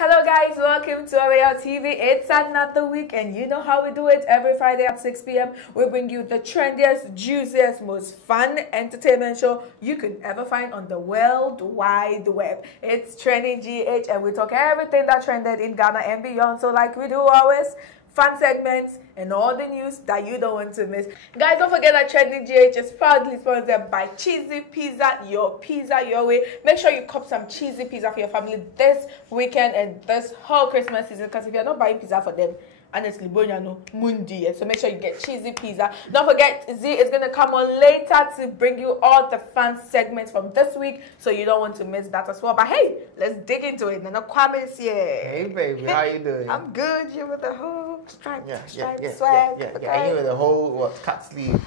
Hello guys, welcome to Ameyaw TV. It's another week and you know how we do it. Every Friday at 6 p.m. we bring you the trendiest, juiciest, most fun entertainment show you could ever find on the World Wide Web. It's Trending GH and we talk everything that trended in Ghana and beyond. So like we do always, fun segments and all the news that you don't want to miss. Guys, don't forget that Trending GH is proudly sponsored by Cheesy Pizza your way. Make sure you cop some cheesy pizza for your family this weekend and this whole Christmas season, because if you're not buying pizza for them, honestly, no mundi. So make sure you get cheesy pizza. Don't forget, Z is going to come on later to bring you all the fun segments from this week, so you don't want to miss that as well. But hey, let's dig into it. Nana Kwame's here. Hey baby, how you doing? I'm good. You with the whole swag. Yeah. And you with the whole cut sleeve.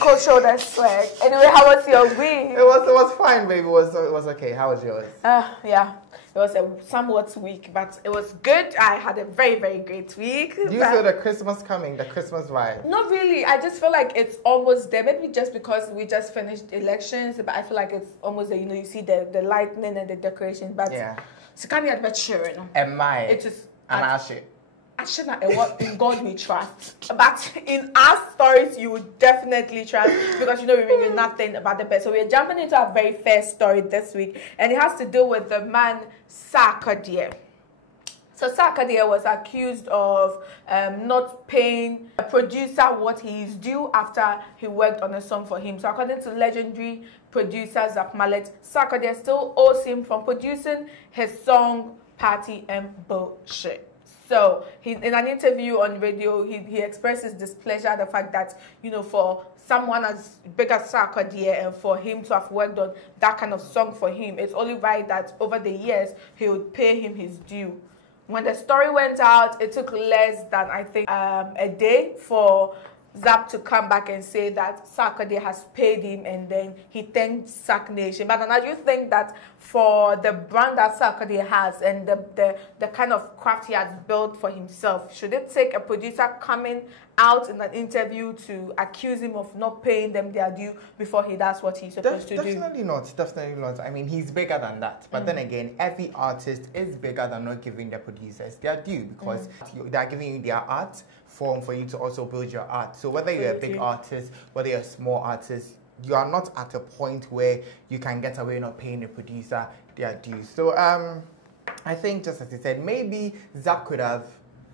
Cold shoulder swag. Anyway, how was your week? It was fine, baby. It was okay. How was yours? Yeah. It was a somewhat week, but it was good. I had a very, very great week. Do you feel the Christmas coming, the Christmas vibe? Not really. I just feel like it's almost there. Maybe just because we just finished elections, but I feel like it's almost there. You know, you see the lightning and the decorations, but yeah. So can you admit sure? Am I? It is. I should not. In God we trust, but in our stories you would definitely trust, because you know we bring you nothing about the best. So we're jumping into our very first story this week, and it has to do with the man Sarkodie. So Sarkodie was accused of not paying a producer what he is due after he worked on a song for him. So according to legendary producer Zapp Mallet, Sarkodie still owes him from producing his song Party and Bullshit. So in an interview on radio, he expressed his displeasure at the fact that, you know, for someone as big as Sarkodie and for him to have worked on that kind of song for him, it's only right that over the years he would pay him his due. When the story went out, it took less than, I think, a day for Zapp to come back and say that Sarkodie has paid him, and then he thanked Sark Nation. But I do think that for the brand that Sarkodie has and the kind of craft he has built for himself, should it take a producer coming out in an interview to accuse him of not paying them their due before he does what he's supposed to do? Definitely not. I mean, he's bigger than that. But then again, every artist is bigger than not giving their producers their due, because they're giving you their art form for you to also build your art. So whether you're a big artist, whether you're a small artist, you are not at a point where you can get away not paying the producer their due. So I think, just as you said, maybe Zapp could have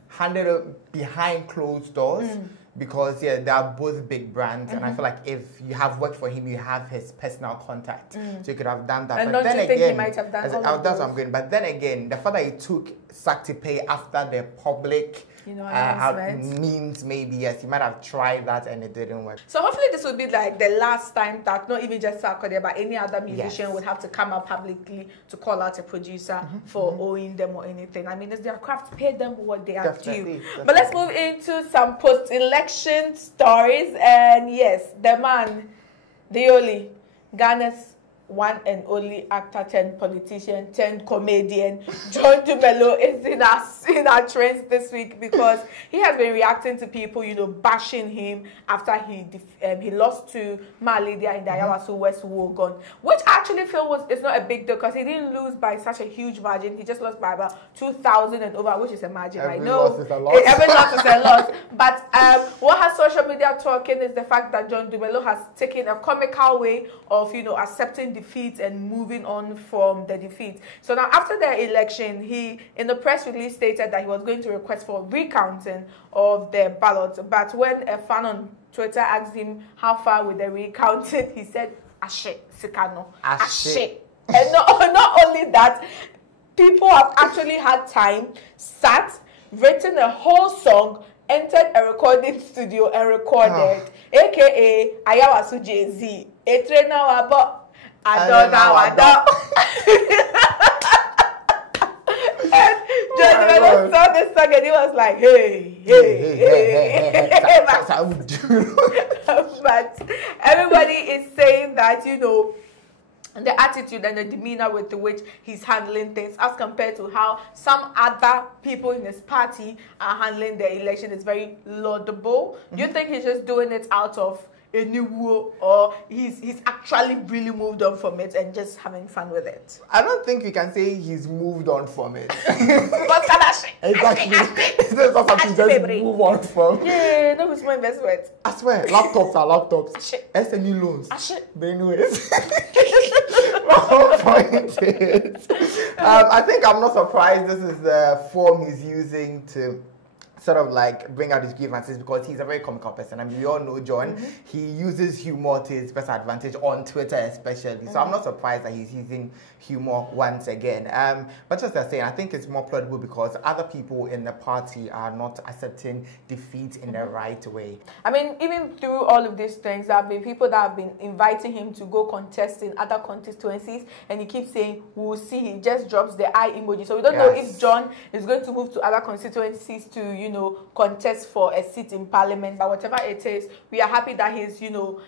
handled it behind closed doors, because they are both big brands, and I feel like if you have worked for him, you have his personal contact, so you could have done that. And but don't then you think again, he might have done that's what I'm going. But then again, the fact that he took Sark to pay after the public means maybe yes, he might have tried that and it didn't work. So hopefully this will be like the last time that not even just Sarkodie but any other musician would have to come out publicly to call out a producer for owing them or anything. I mean, it's their craft, pay them what they are due. But let's move into some post-election stories. And yes, the man, the only Ghana's one and only actor, turned politician, turned comedian, John Dumelo is in our trends this week, because he has been reacting to people, you know, bashing him after he lost to Malidia in the Ayawaso West Wogon, which I actually feel is not a big deal, because he didn't lose by such a huge margin. He just lost by about 2,000 and over, which is a margin. I know every loss is a loss. But what has social media talking is the fact that John Dumelo has taken a comical way of, you know, accepting defeat and moving on from the defeat. So now after the election, he in the press release stated that he was going to request for recounting of the ballots. But when a fan on Twitter asked him how far with the recounting, he said, "Ashe, Sikano, Ashe." And not only that, people have actually had time, written a whole song, entered a recording studio and recorded, aka Ayawaso Jay-Z. And John Dumelo saw this song and he was like, hey. But everybody is saying that, you know, the attitude and the demeanor with which he's handling things as compared to how some other people in his party are handling the election is very laudable. Do you think he's just doing it out of or he's actually really moved on from it and just having fun with it? I don't think we can say he's moved on from it. What kind of shit? Exactly. It's not something just move on from. Yeah, no, it's my investment. I swear, laptops are laptops. Shit. SME loans. Shit. But anyways. My whole point is, I think I'm not surprised this is the form he's using to sort of like bring out his grievances, because he's a very comical person. I mean, we all know John. He uses humor to his best advantage on Twitter especially. So I'm not surprised that he's using humor once again. But just as saying, I think it's more plausible because other people in the party are not accepting defeat in the right way. I mean, even through all of these things, there have been people that have been inviting him to go contest in other constituencies, and he keeps saying, we'll see. He just drops the eye emoji. So we don't know if John is going to move to other constituencies to, you know, contest for a seat in parliament. But whatever it is, we are happy that he's, you know,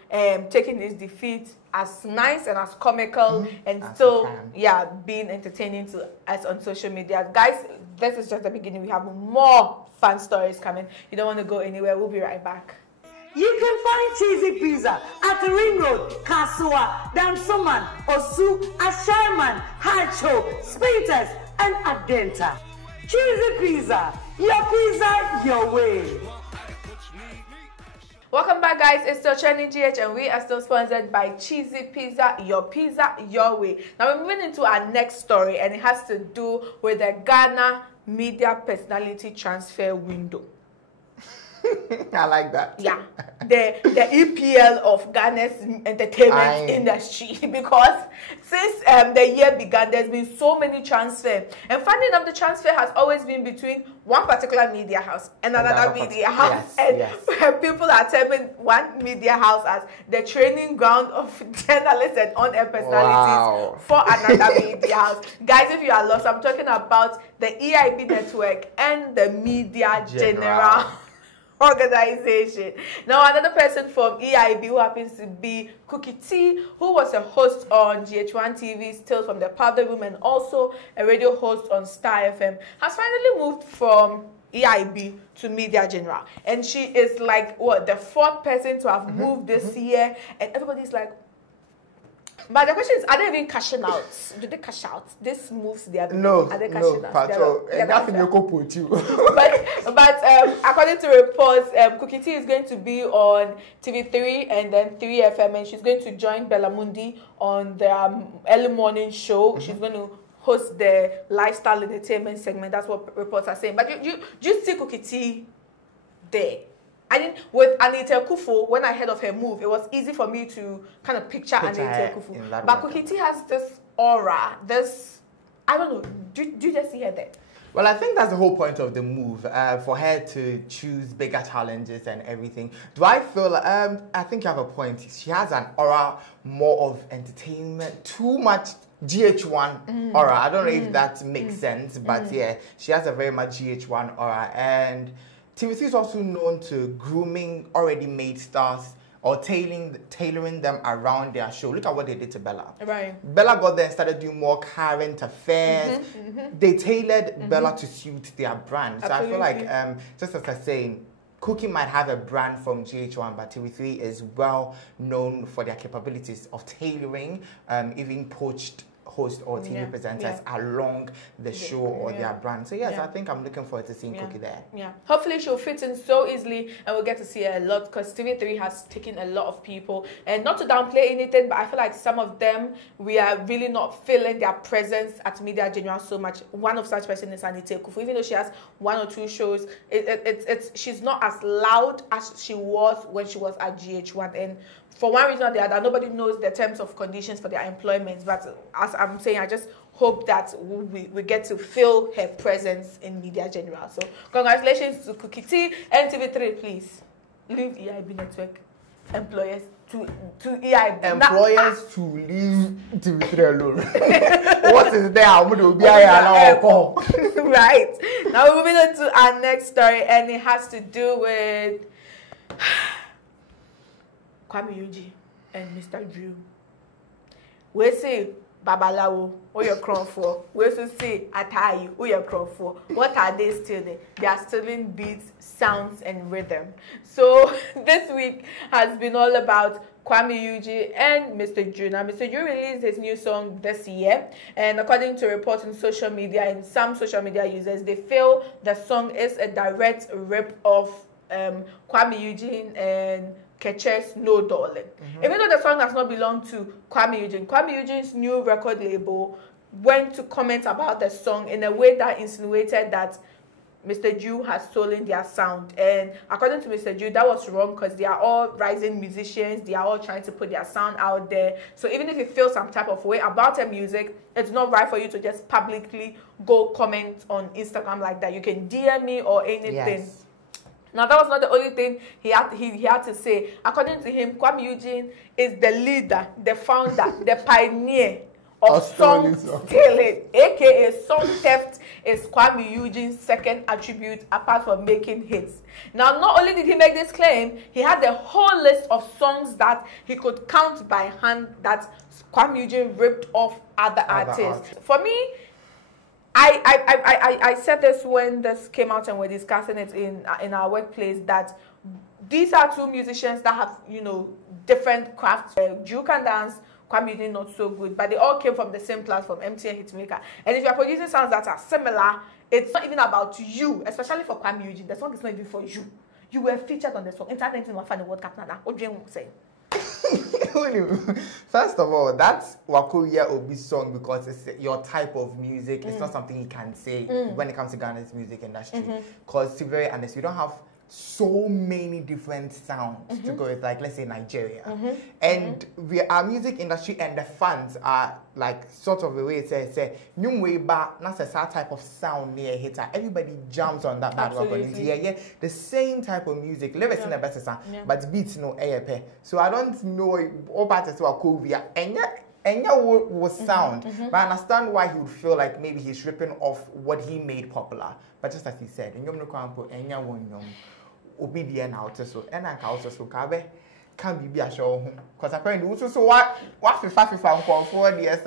taking his defeat as nice and as comical and still, being entertaining to us on social media. Guys, this is just the beginning. We have more fun stories coming. You don't want to go anywhere. We'll be right back. You can find Cheesy Pizza at the Ring Road, Kasua, Dansoman, Osu, Asherman, Hacho, Spintex, and Adenta. Cheesy Pizza, your way. Welcome back, guys. It's still Trending GH, and we are still sponsored by Cheesy Pizza, your way. Now we're moving into our next story, and it has to do with the Ghana media personality transfer window. I like that. Yeah, the EPL of Ghana's entertainment industry, because since the year began, there's been so many transfer, and funny enough, the transfer has always been between one particular media house and another media house, people are terming one media house as the training ground of journalists and on-air personalities for another media house. Guys, if you are lost, I'm talking about the EIB network and the Media General organization. Now, another person from EIB who happens to be Cookie T, who was a host on GH1 TV's Tales from the Powder Room and also a radio host on Star FM, has finally moved from EIB to Media General. And she is like, what, the fourth person to have moved this year, and everybody's like, but the question is, are they even cashing out? Do they cash out? This moves the other. No, are they cashing out? But according to reports, Cookie T is going to be on TV3 and then 3FM, and she's going to join Bellamundi on the early morning show. She's going to host the lifestyle entertainment segment. That's what reports are saying. But you see Cookie T there. I mean, with Anita Kufu, when I heard of her move, it was easy for me to kind of picture Anita Kufu. But Cookie T has this aura, this, I don't know, do you just see her there? Well, I think that's the whole point of the move, for her to choose bigger challenges and everything. Do I feel, I think you have a point. She has an aura more of entertainment, too much GH1 aura. I don't know if that makes sense, but yeah, she has a very much GH1 aura. And TV3 is also known to grooming already made stars or tailoring them around their show. Look at what they did to Bella. Right. Bella got there and started doing more current affairs. They tailored Bella to suit their brand. So absolutely. I feel like, just as I was saying, Cookie might have a brand from GH1, but TV3 is well known for their capabilities of tailoring, even poached host or TV presenters along the show or their brand. So yes, I think I'm looking forward to seeing Cookie there. Yeah, hopefully she'll fit in so easily and we'll get to see her a lot, because TV3 has taken a lot of people, and not to downplay anything, but I feel like some of them, we are really not feeling their presence at Media General so much. One of such person is Anita Kufu. Even though she has 1 or 2 shows, she's not as loud as she was when she was at GH1, and for one reason or the other, nobody knows the terms of conditions for their employment. But as I'm saying, I just hope that we get to feel her presence in Media General. So congratulations to Cookie T and TV3, please. Leave EIB network employers to EIB. Employers to leave TV3 alone. What is there? Right. Now we're moving on to our next story, and it has to do with Kwame Yuji and Mr. Drew. We say Babalawo, who you're crying for? We also say Atayi, who you're crying for? What are they stealing? They are stealing beats, sounds, and rhythm. So this week has been all about Kwame Eugene and Mr. Drew. Now, Mr. Drew released his new song this year, and according to reports on social media and some social media users, they feel the song is a direct rip of Kwame Eugene and Keche's No Darling. Even though the song does not belong to Kwame Eugene's new record label went to comment about the song in a way that insinuated that Mr. Drew has stolen their sound. And according to Mr. Drew, that was wrong because they are all rising musicians. They are all trying to put their sound out there. So even if you feel some type of way about their music, it's not right for you to just publicly go comment on Instagram like that. You can DM me or anything. Yes. Now, that was not the only thing he had to say. According to him, Kwame Eugene is the leader, the founder, the pioneer of song stealing, aka song theft is Kwame Eugene's second attribute apart from making hits. Now, not only did he make this claim, he had a whole list of songs that he could count by hand that Kwame Eugene ripped off other artists. For me, I said this when this came out and we're discussing it in our workplace that these are two musicians that have, you know, different crafts. Drew can dance, Kwame Eugene not so good, but they all came from the same platform, MTN Hitmaker. And if you're producing sounds that are similar, it's not even about you, especially for Kwame Eugene. The song is not even for you. You were featured on the song. Internet in the World Cup now. What do you say? First of all, that's Wakuya Obi's song because it's your type of music. It's not something you can say when it comes to Ghana's music industry. Because to be very honest, we don't have so many different sounds to go with, like let's say Nigeria. And our music industry and the fans are like sort of the way it says, new way back, that's a type of sound near hitter. Everybody jumps on that bandwagon. Yeah, the same type of music. Let us in the best sound, but beats no AAP. So I don't know all parts to Wakovia and will sound, but I understand why he would feel like maybe he's ripping off what he made popular. But just as he said, obedient out so and I also so can be a show because apparently also so what for years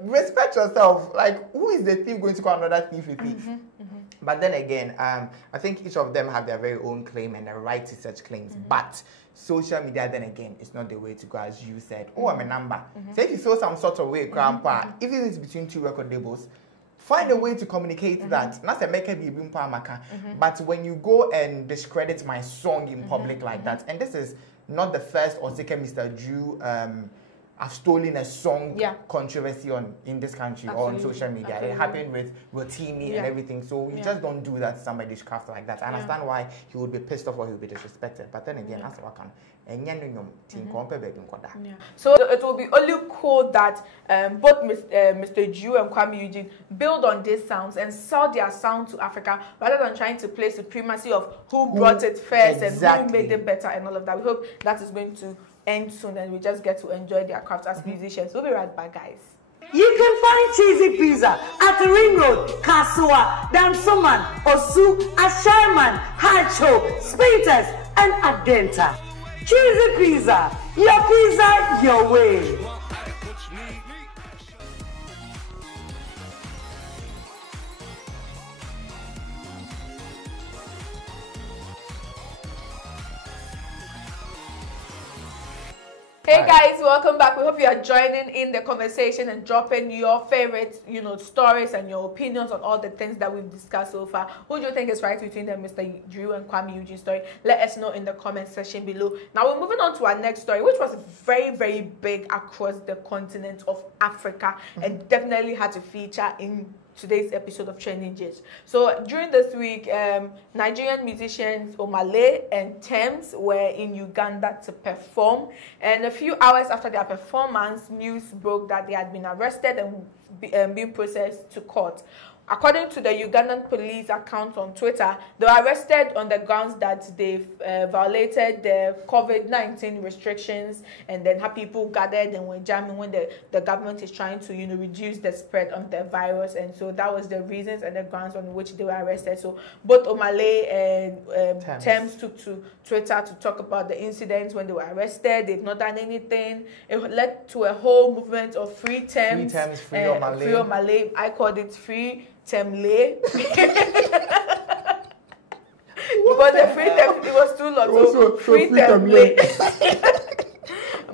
respect yourself. Like, who is the thief going to call another thief a thief? But then again, I think each of them have their very own claim and the right to such claims. But social media, then again, is not the way to go, as you said. Oh, I'm a number. So if you feel some sort of way, grandpa, even if it's between two record labels, find a way to communicate that. Not a make a but when you go and discredit my song in public like that, and this is not the first or second Mr. Drew have stolen a song controversy in this country or on social media. It happened with Rotimi and everything. So you just don't do that to somebody's craft like that. I understand why he would be pissed off or he would be disrespected. But then again, that's what I can. So it will be only cool that both Mr. Drew and Kwame Eugene build on these sounds and sell their sound to Africa rather than trying to play supremacy of who brought it first and who made it better and all of that. We hope that is going to end soon and we just get to enjoy their craft as musicians. We'll be right back, guys. You can find Cheesy Pizza at the Ring Road, Kasua, Dansoman, Osu, Asherman, Hacho, Spinters, and Adenta. Cheesy Pizza, your pizza, your way. Hey guys, welcome back. We hope you are joining in the conversation and dropping your favorite, stories and your opinions on all the things that we've discussed so far. Who do you think is right between them, Mr. Drew and Kwame Eugene story? Let us know in the comment section below. Now we're moving on to our next story, which was very, very big across the continent of Africa and definitely had to feature in today's episode of Trending Gist. So during this week, Nigerian musicians Mallet and Thames were in Uganda to perform, and a few hours after their performance, news broke that they had been arrested and being processed to court. According to the Ugandan police account on Twitter, they were arrested on the grounds that they've violated the COVID-19 restrictions and then have people gathered and were jamming when the government is trying to, reduce the spread of the virus. And so that was the reasons and the grounds on which they were arrested. So both Omale and Thames took to Twitter to talk about the incidents when they were arrested. They've not done anything. It led to a whole movement of free Thames. Free Omale. Free Omale. I called it free Temle. Because the free Temle, it was too long. So free Temle.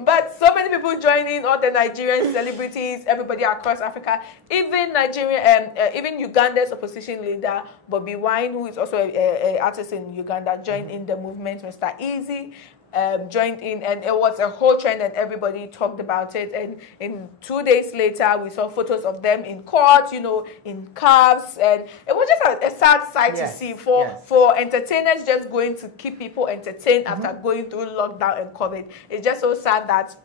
But so many people joining, all the Nigerian celebrities, everybody across Africa, even even Uganda's opposition leader, Bobby Wine, who is also an artist in Uganda, joined in the movement. Mr. Easy joined in, and it was a whole trend, and everybody talked about it. And in 2 days later, we saw photos of them in court, in cuffs, and it was just a sad sight to see for entertainers just going to keep people entertained after going through lockdown and COVID. It's just so sad that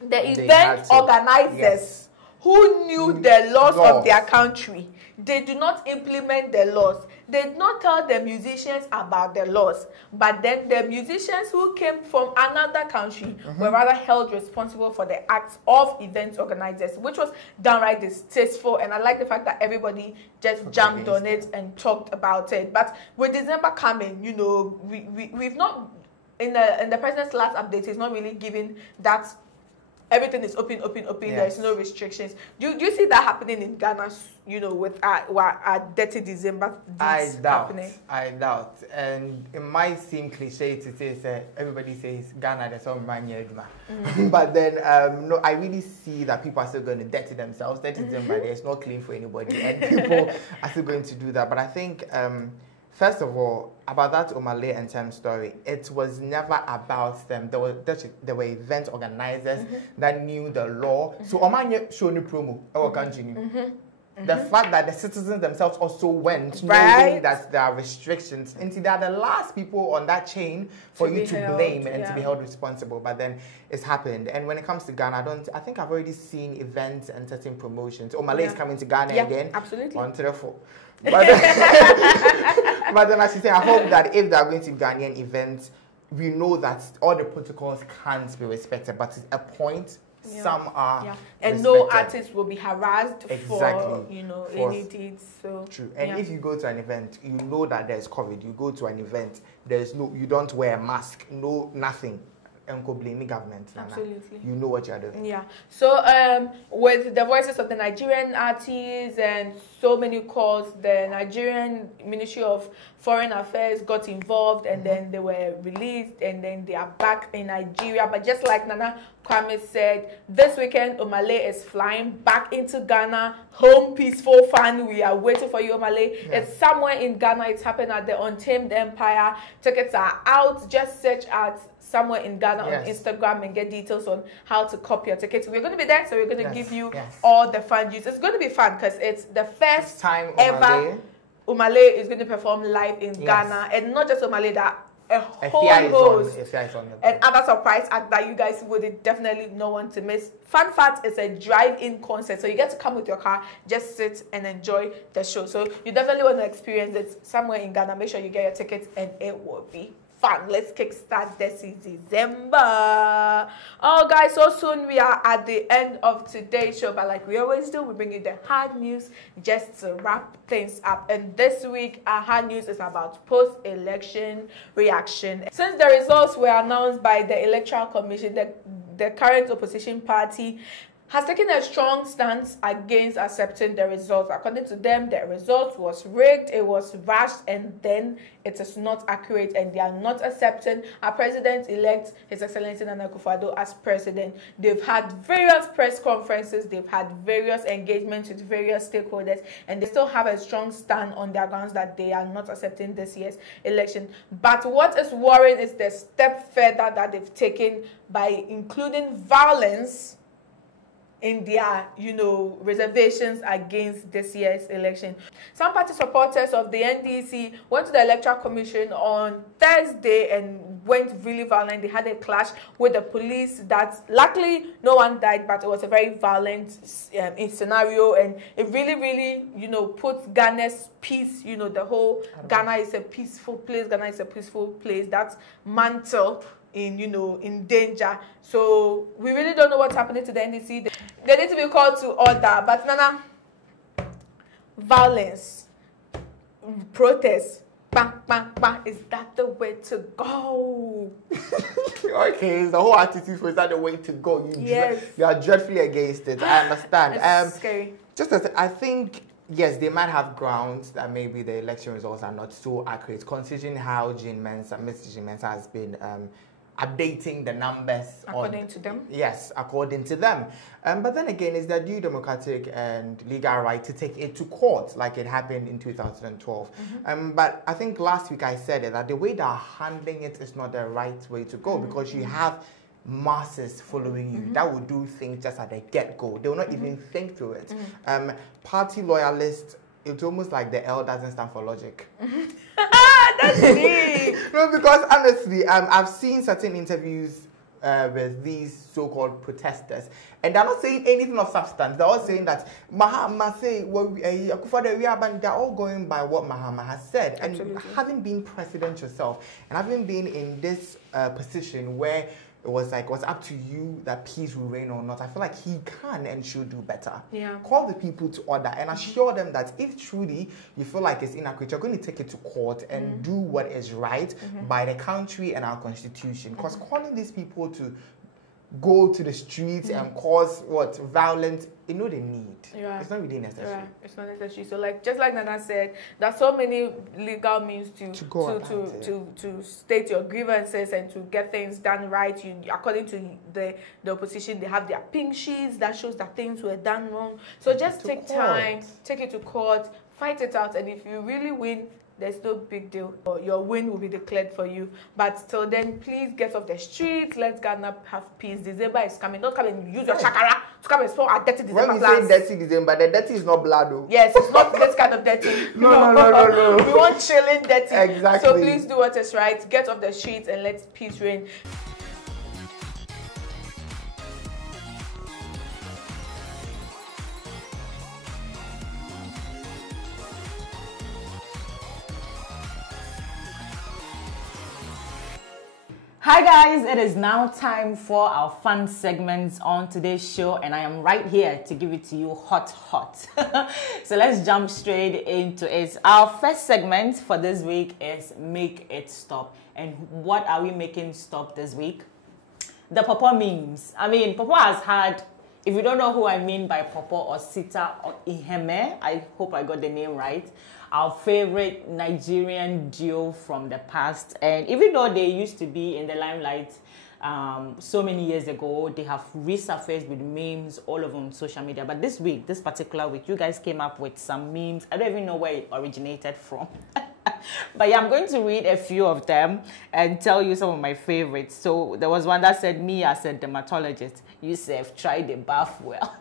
the event organizers who knew the laws of their country, they do not implement the laws. They did not tell the musicians about the laws, but then the musicians who came from another country were rather held responsible for the acts of event organizers, which was downright distasteful. And I like the fact that everybody just jumped on it and talked about it. But with December coming, we've not, in the president's last update, he's not really giving that. Everything is open. There's no restrictions. Do you see that happening in Ghana, with our dirty December happening? I doubt. And it might seem cliche to say, everybody says Ghana, there's some money. But then, no, I really see that people are still going to dirty themselves. Dirty December, there's no clean for anybody. And people are still going to do that. But I think, first of all, about that Omale and Thames story, it was never about them. There were event organizers that knew the law. So Omanye showed no promo. The fact that the citizens themselves also went, knowing that there are restrictions, and they are the last people on that chain for you to blame and to be held responsible. But then it's happened. And when it comes to Ghana, I think I've already seen events and certain promotions. Omale is coming to Ghana again. Absolutely. 1 to 4. But then, as you say, I hope that if they are going to Ghanaian events, we know that all the protocols can't be respected. But at a point, some are and no artist will be harassed for any deeds. So true. And if you go to an event, you know that there's COVID. You go to an event, you don't wear a mask, nothing. And go blame the government. Absolutely. You know what you're doing. Yeah. So with the voices of the Nigerian artists and so many calls, the Nigerian Ministry of Foreign Affairs got involved, and then they were released, and then they are back in Nigeria. But just like Nana Kwame said, this weekend Omale is flying back into Ghana. Home, peaceful, fun. We are waiting for you, Omale. It's somewhere in Ghana. It's happening at the Untamed Empire. Tickets are out. Just search at somewhere in Ghana on Instagram and get details on how to copy your tickets. We're going to be there, so we're going to give you all the fun juice. It's going to be fun because it's the first time ever Omale is going to perform live in Ghana, and not just Omale, that a whole host and other surprise act that you guys would definitely not want to miss. Fun fact, it's a drive-in concert, so you get to come with your car, just sit and enjoy the show. So you definitely want to experience it somewhere in Ghana. Make sure you get your tickets, and it will be fun. Let's kickstart this December. Oh, guys, so soon we are at the end of today's show, but like we always do, we bring you the hard news just to wrap things up. And this week, our hard news is about post-election reaction. Since the results were announced by the Electoral Commission, the current opposition party has taken a strong stance against accepting the results. According to them, the result was rigged, it was rushed, and then it is not accurate, and they are not accepting our president-elect, His Excellency Nana Akufo-Addo, as president. They've had various press conferences, they've had various engagements with various stakeholders, and they still have a strong stand on their grounds that they are not accepting this year's election. But what is worrying is the step further that they've taken by including violence in their, reservations against this year's election. Some party supporters of the NDC went to the Electoral Commission on Thursday and went really violent. They had a clash with the police that luckily no one died, but it was a very violent scenario, and it really, puts Ghana's peace, the whole Ghana is a peaceful place. Ghana is a peaceful place. That's mantle in danger. So we really don't know what's happening to the NDC. They need to be called to order. But Nana, violence, protest, bang, bang, bang, is that the way to go? Okay, the whole attitude is that the way to go? You are dreadfully against it. I understand. It's scary. Just as I think, yes, they might have grounds that maybe the election results are not so accurate, considering how Mr. Jean Mensah has been updating the numbers according to them. Yes, according to them. But then again, it's their due democratic and legal right to take it to court, like it happened in 2012. But I think last week I said it, that the way they're handling it is not the right way to go, because you have masses following you that will do things just at the get-go. They will not even think through it. Party loyalists, it's almost like the L doesn't stand for logic. That's deep. No, because honestly, I've seen certain interviews with these so-called protesters, and they're not saying anything of substance. They're all saying that Mahama say, they're all going by what Mahama has said. Absolutely. And having been president yourself, and having been in this position where it was like, what's up to you that peace will reign or not, I feel like he can and should do better. Yeah. Call the people to order and assure them that if truly you feel like it's inaccurate, you're going to take it to court and do what is right by the country and our constitution. Because calling these people to go to the streets and cause violence, they need. Yeah. It's not really necessary. Yeah, it's not necessary. So just like Nana said, there's so many legal means to state your grievances and to get things done right. According to the opposition, they have their pink sheets that shows that things were done wrong. So just take time, take it to court, fight it out, and if you really win, there's no big deal. Your win will be declared for you. But till then, please get off the streets. Let's Ghana have peace. December is coming. Don't come and use your chakra to come and spoil our dirty December plans. When we say dirty December, the dirty is not blood, though. Yes, it's not this kind of dirty. No. We want chilling dirty. Exactly. So please do what is right. Get off the streets and let peace reign. Hi guys, it is now time for our fun segments on today's show, and I am right here to give it to you hot. So let's jump straight into it. Our first segment for this week is Make It Stop. And what are we making stop this week? The Papa memes. I mean, Papa has had, if you don't know who I mean by Papa or Sita or Iheme, I hope I got the name right, our favorite Nigerian duo from the past. And even though they used to be in the limelight so many years ago, they have resurfaced with memes all over on social media. But this particular week, you guys came up with some memes. I don't even know where it originated from. But yeah, I'm going to read a few of them and tell you some of my favorites. So there was one that said, me as a dermatologist, Yusuf, try the bath well.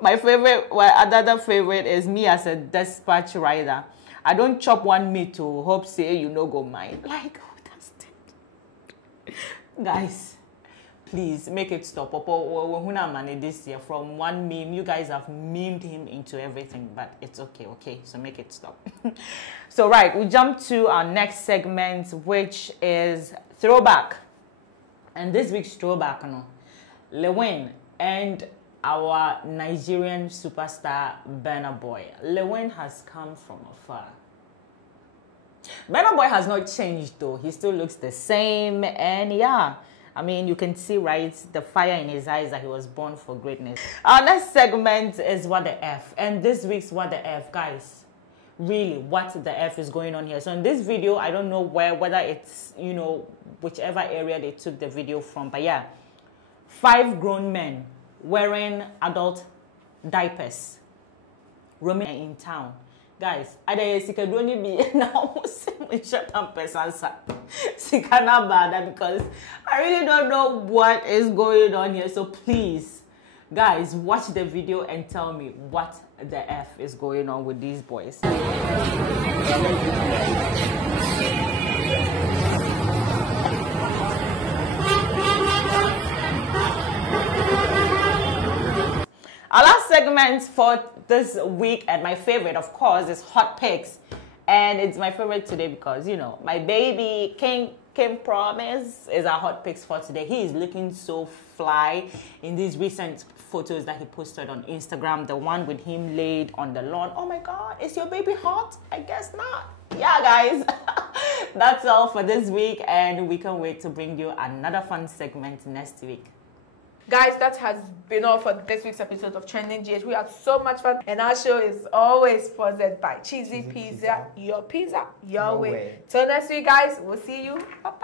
My favorite, another favorite is me as a dispatch rider. I don't chop one meat to hope say you no go mind. Like, who does that? Guys, please make it stop. This year from one meme, you guys have memed him into everything, but it's okay. So make it stop. So right, we jump to our next segment, which is throwback. And this week's throwback, Lewin and our Nigerian superstar, Burna Boy. Lewin has come from afar. Burna Boy has not changed though. He still looks the same. And yeah, I mean, you can see, right, the fire in his eyes that he was born for greatness. Our next segment is What the F. And this week's What the F, guys, really, what the F is going on here? So in this video, I don't know whether it's, whichever area they took the video from. But yeah, 5 grown men wearing adult diapers roaming in town. Guys, I don't be now because I really don't know what is going on here. So please Guys, watch the video and tell me what the F is going on with these boys. Our last segment for this week, and my favorite, of course, is hot picks. And it's my favorite today because, you know, my baby King Promise is our hot picks for today. He is looking so fly in these recent photos that he posted on Instagram. The one with him laid on the lawn. Oh my God, is your baby hot? I guess not. Yeah, guys. That's all for this week, and we can't wait to bring you another fun segment next week. Guys, that has been all for this week's episode of Trending GH. We had so much fun, and our show is always sponsored by Cheesy Pizza, your pizza, your way. Till next week, guys, we'll see you. Bye-bye.